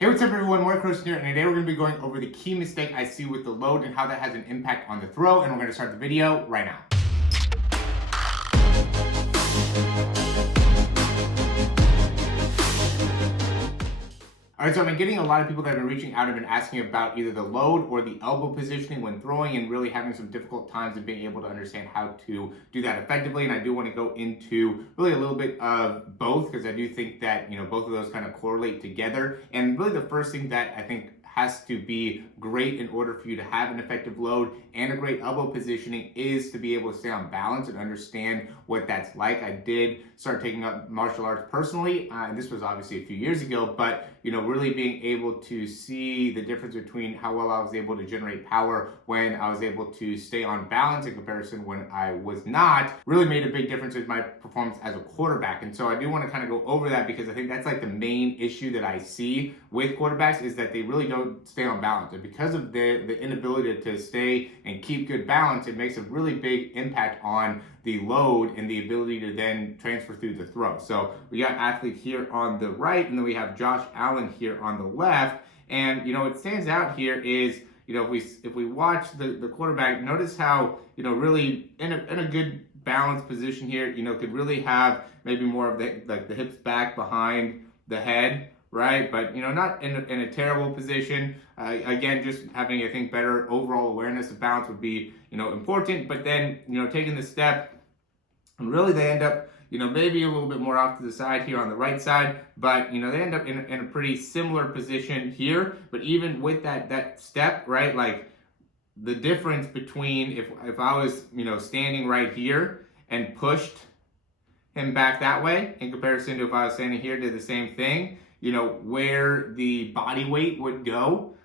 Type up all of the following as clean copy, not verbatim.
Hey, what's up everyone, Morey Croson here, and today we're going to be going over the key mistake I see with the load and how that has an impact on the throw, and we're going to start the video right now. All right, so I've been getting a lot of people that have been reaching out and been asking about either the load or the elbow positioning when throwing and really having some difficult times in being able to understand how to do that effectively. And I do want to go into really a little bit of both because I do think that, both of those kind of correlate together. And really the first thing that I think has to be great in order for you to have an effective load and a great elbow positioning is to be able to stay on balance and understand what that's like. I did start taking up martial arts personally, and this was obviously a few years ago, but really being able to see the difference between how well I was able to generate power when I was able to stay on balance in comparison when I was not, really made a big difference with my performance as a quarterback. And so I do want to kind of go over that because I think that's like the main issue that I see with quarterbacks is that they really don't stay on balance. And because of the inability to stay and keep good balance, it makes a really big impact on the load and the ability to then transfer through the throw. So we got athlete here on the right, and then we have Josh Allen here on the left. And what stands out here is if we watch the quarterback, notice how really in a good balanced position here, could really have maybe more of the hips back behind the head, right? But not in a terrible position. Again, just having I think better overall awareness of balance would be important. But then taking the step, and really they end up maybe a little bit more off to the side here on the right side, but they end up in a pretty similar position here. But even with that step, right, like the difference between if I was standing right here and pushed him back that way in comparison to if I was standing here, did the same thing, where the body weight would go,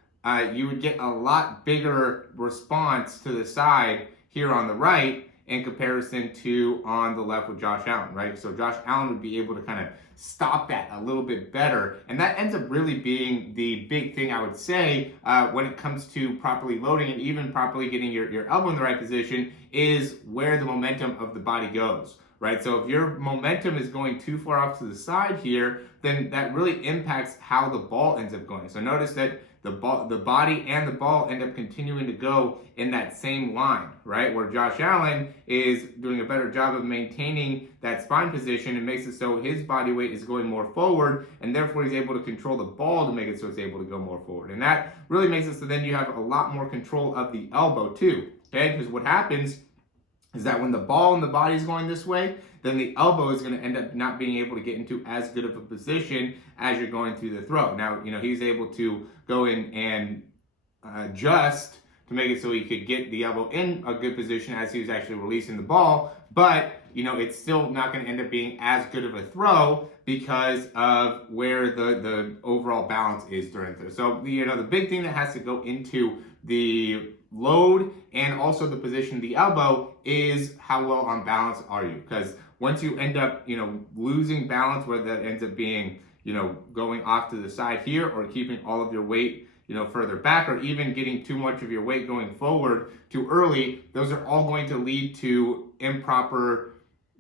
you would get a lot bigger response to the side here on the right in comparison to on the left with Josh Allen, right? So Josh Allen would be able to kind of stop that a little bit better. And that ends up really being the big thing I would say when it comes to properly loading and even properly getting your elbow in the right position is where the momentum of the body goes. Right, so if your momentum is going too far off to the side here, then that really impacts how the ball ends up going. So notice that the body and the ball end up continuing to go in that same line, right? Where Josh Allen is doing a better job of maintaining that spine position and makes it so his body weight is going more forward, and therefore he's able to control the ball to make it so it's able to go more forward. And that really makes it so then you have a lot more control of the elbow too, okay? Because what happens is that when the ball and the body is going this way, then the elbow is going to end up not being able to get into as good of a position as you're going through the throw. Now, he's able to go in and adjust to make it so he could get the elbow in a good position as he was actually releasing the ball, but it's still not going to end up being as good of a throw because of where the overall balance is during the throw. So the big thing that has to go into the load and also the position of the elbow is how well on balance are you, because once you end up losing balance, whether that ends up being going off to the side here or keeping all of your weight further back, or even getting too much of your weight going forward too early, those are all going to lead to improper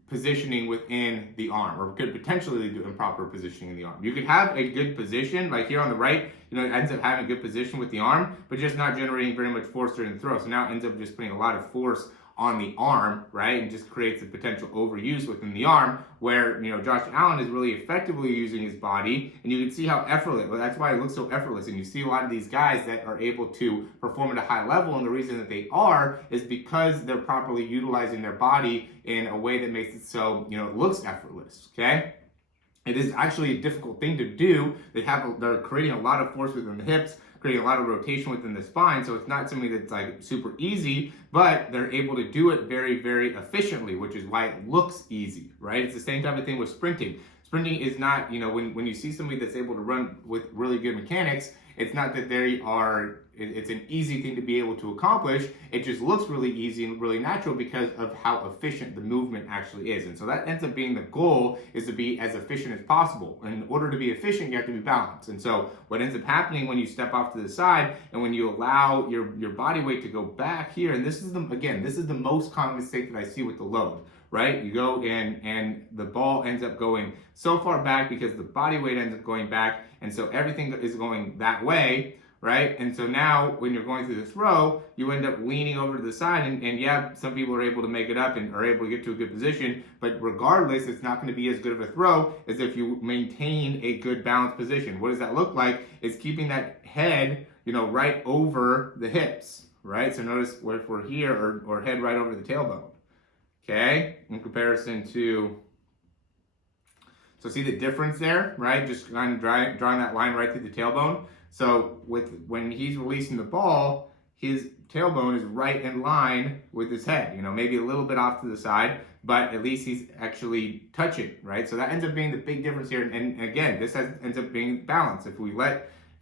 positioning within the arm, or could potentially lead to improper positioning in the arm. You could have a good position, like here on the right, it ends up having a good position with the arm, but just not generating very much force during the throw. So now it ends up just putting a lot of force on the arm, right? And just creates a potential overuse within the arm where, Josh Allen is really effectively using his body, and you can see how effortless, well, that's why it looks so effortless. And you see a lot of these guys that are able to perform at a high level, and the reason that they are is because they're properly utilizing their body in a way that makes it so, it looks effortless, okay? It is actually a difficult thing to do. They're creating a lot of force within the hips, creating a lot of rotation within the spine, so it's not something that's like super easy, but they're able to do it very, very efficiently, which is why it looks easy, right? It's the same type of thing with sprinting. Sprinting is not, when you see somebody that's able to run with really good mechanics, it's not that it's an easy thing to be able to accomplish. It just looks really easy and really natural because of how efficient the movement actually is. And so that ends up being the goal, is to be as efficient as possible. And in order to be efficient, you have to be balanced. And so what ends up happening when you step off to the side and when you allow your body weight to go back here, and this is the most common mistake that I see with the load, right? You go in and the ball ends up going so far back because the body weight ends up going back, and so everything is going that way, right? And so now when you're going through the throw, you end up leaning over to the side, and yeah, some people are able to make it up and are able to get to a good position, but regardless, it's not going to be as good of a throw as if you maintain a good balanced position. What does that look like? It's keeping that head, right over the hips, right? So notice if we're here, or head right over the tailbone, okay? In comparison to, so see the difference there, right? Just kind of drawing that line right through the tailbone. So when he's releasing the ball, his tailbone is right in line with his head, maybe a little bit off to the side, but at least he's actually touching, right? So that ends up being the big difference here. And again, this ends up being balanced. If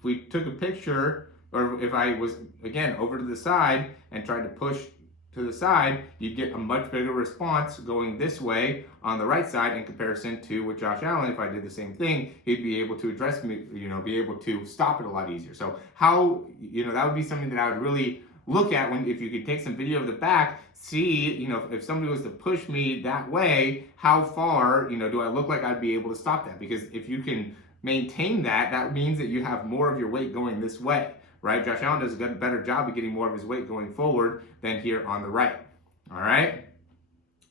we took a picture, or if I was, again, over to the side and tried to push to the side, you'd get a much bigger response going this way on the right side in comparison to with Josh Allen. If I did the same thing, he'd be able to address me, be able to stop it a lot easier. So how, that would be something that I would really look at if you could take some video of the back, see, if somebody was to push me that way, how far, do I look like I'd be able to stop that? Because if you can maintain that, that means that you have more of your weight going this way, right? Josh Allen does a better job of getting more of his weight going forward than here on the right. All right.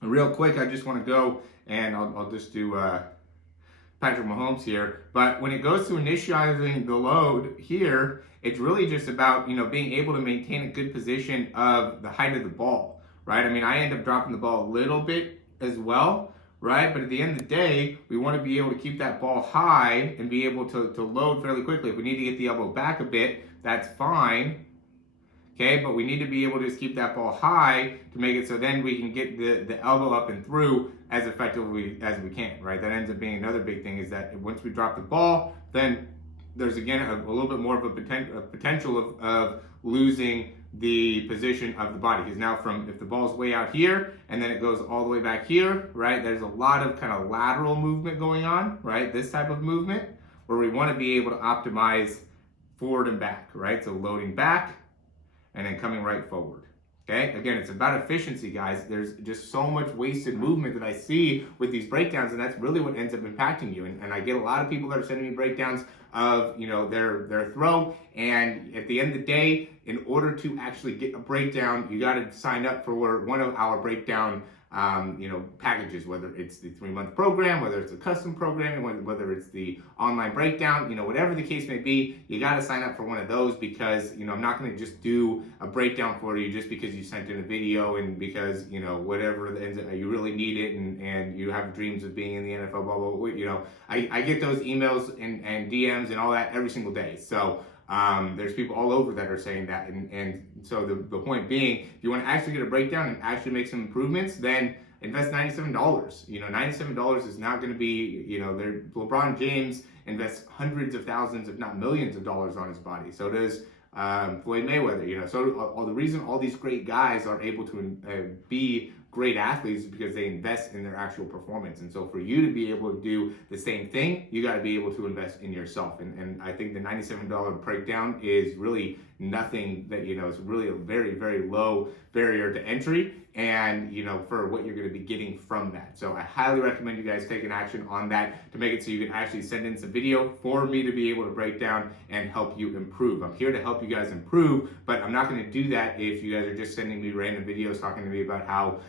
Real quick, I just want to go and I'll just do Patrick Mahomes here. But when it goes to initializing the load here, it's really just about being able to maintain a good position of the height of the ball, right? I mean, I end up dropping the ball a little bit as well, right? But at the end of the day, we want to be able to keep that ball high and be able to load fairly quickly. If we need to get the elbow back a bit, that's fine, okay? But we need to be able to just keep that ball high to make it so then we can get the elbow up and through as effectively as we can, right? That ends up being another big thing, is that once we drop the ball, then there's again a little bit more of a potential of losing the position of the body, because now if the ball's way out here and then it goes all the way back here, right? There's a lot of kind of lateral movement going on, right? This type of movement where we want to be able to optimize forward and back, right? So loading back and then coming right forward. Okay, again, it's about efficiency, guys. There's just so much wasted movement that I see with these breakdowns, and that's really what ends up impacting you. And I get a lot of people that are sending me breakdowns of their throw, and at the end of the day, in order to actually get a breakdown, you got to sign up for one of our breakdown packages, whether it's the 3-month program, whether it's a custom program, whether it's the online breakdown, whatever the case may be, you got to sign up for one of those, because, I'm not going to just do a breakdown for you just because you sent in a video and because, whatever you really need it and you have dreams of being in the NFL, blah, blah, blah, I get those emails and DMs and all that every single day. So, there's people all over that are saying that, and so the point being, if you want to actually get a breakdown and actually make some improvements, then invest $97. $97 is not going to be, LeBron James invests hundreds of thousands, if not millions of dollars on his body. So does Floyd Mayweather. So the reason all these great guys are able to be great athletes is because they invest in their actual performance. And so for you to be able to do the same thing, you got to be able to invest in yourself. And I think the $97 breakdown is really nothing that, is really a very, very low barrier to entry, and for what you're going to be getting from that. So I highly recommend you guys taking action on that to make it so you can actually send in some video for me to be able to break down and help you improve. I'm here to help you guys improve, but I'm not going to do that if you guys are just sending me random videos talking to me about how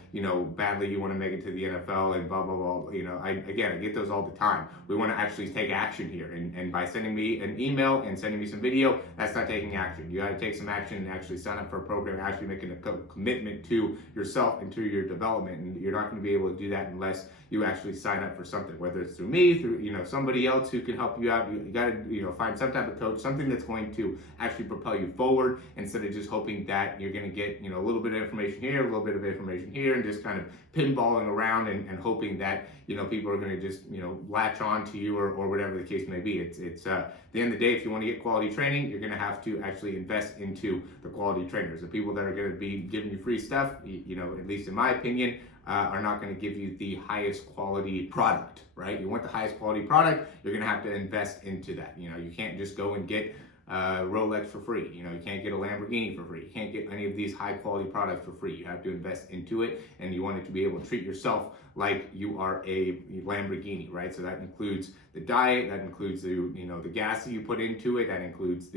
badly you want to make it to the NFL and blah blah blah. I get those all the time. We want to actually take action here, and by sending me an email and sending me some video, that's not taking action. You got to take some action and actually sign up for a program, actually making a commitment to yourself and to your development. And you're not going to be able to do that unless you actually sign up for something, whether it's through me, through somebody else who can help you out. You got to find some type of coach, something that's going to actually propel you forward, instead of just hoping that you're going to get a little bit of information here, a little bit of information here, and just kind of pinballing around and hoping that people are going to just latch on to you or whatever the case may be. It's at the end of the day, if you want to get quality training, you're going to have to actually invest into the quality trainers. The people that are going to be giving you free stuff, at least in my opinion, are not going to give you the highest quality product, right? You want the highest quality product, you're going to have to invest into that. You can't just go and get Rolex for free. You know, you can't get a Lamborghini for free. You can't get any of these high quality products for free. You have to invest into it, and you want it to be able to treat yourself like you are a Lamborghini, right? So that includes the diet, that includes the gas that you put into it, that includes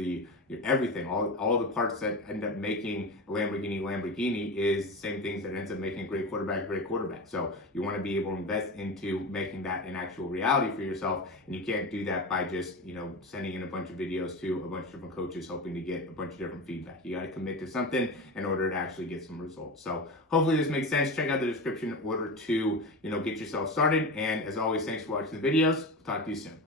everything, all the parts that end up making a Lamborghini is the same things that ends up making a great quarterback. So you want to be able to invest into making that an actual reality for yourself, and you can't do that by just sending in a bunch of videos to a bunch of different coaches hoping to get a bunch of different feedback. You got to commit to something in order to actually get some results. So hopefully this makes sense. Check out the description in order to get yourself started. And as always, thanks for watching the videos. Talk to you soon.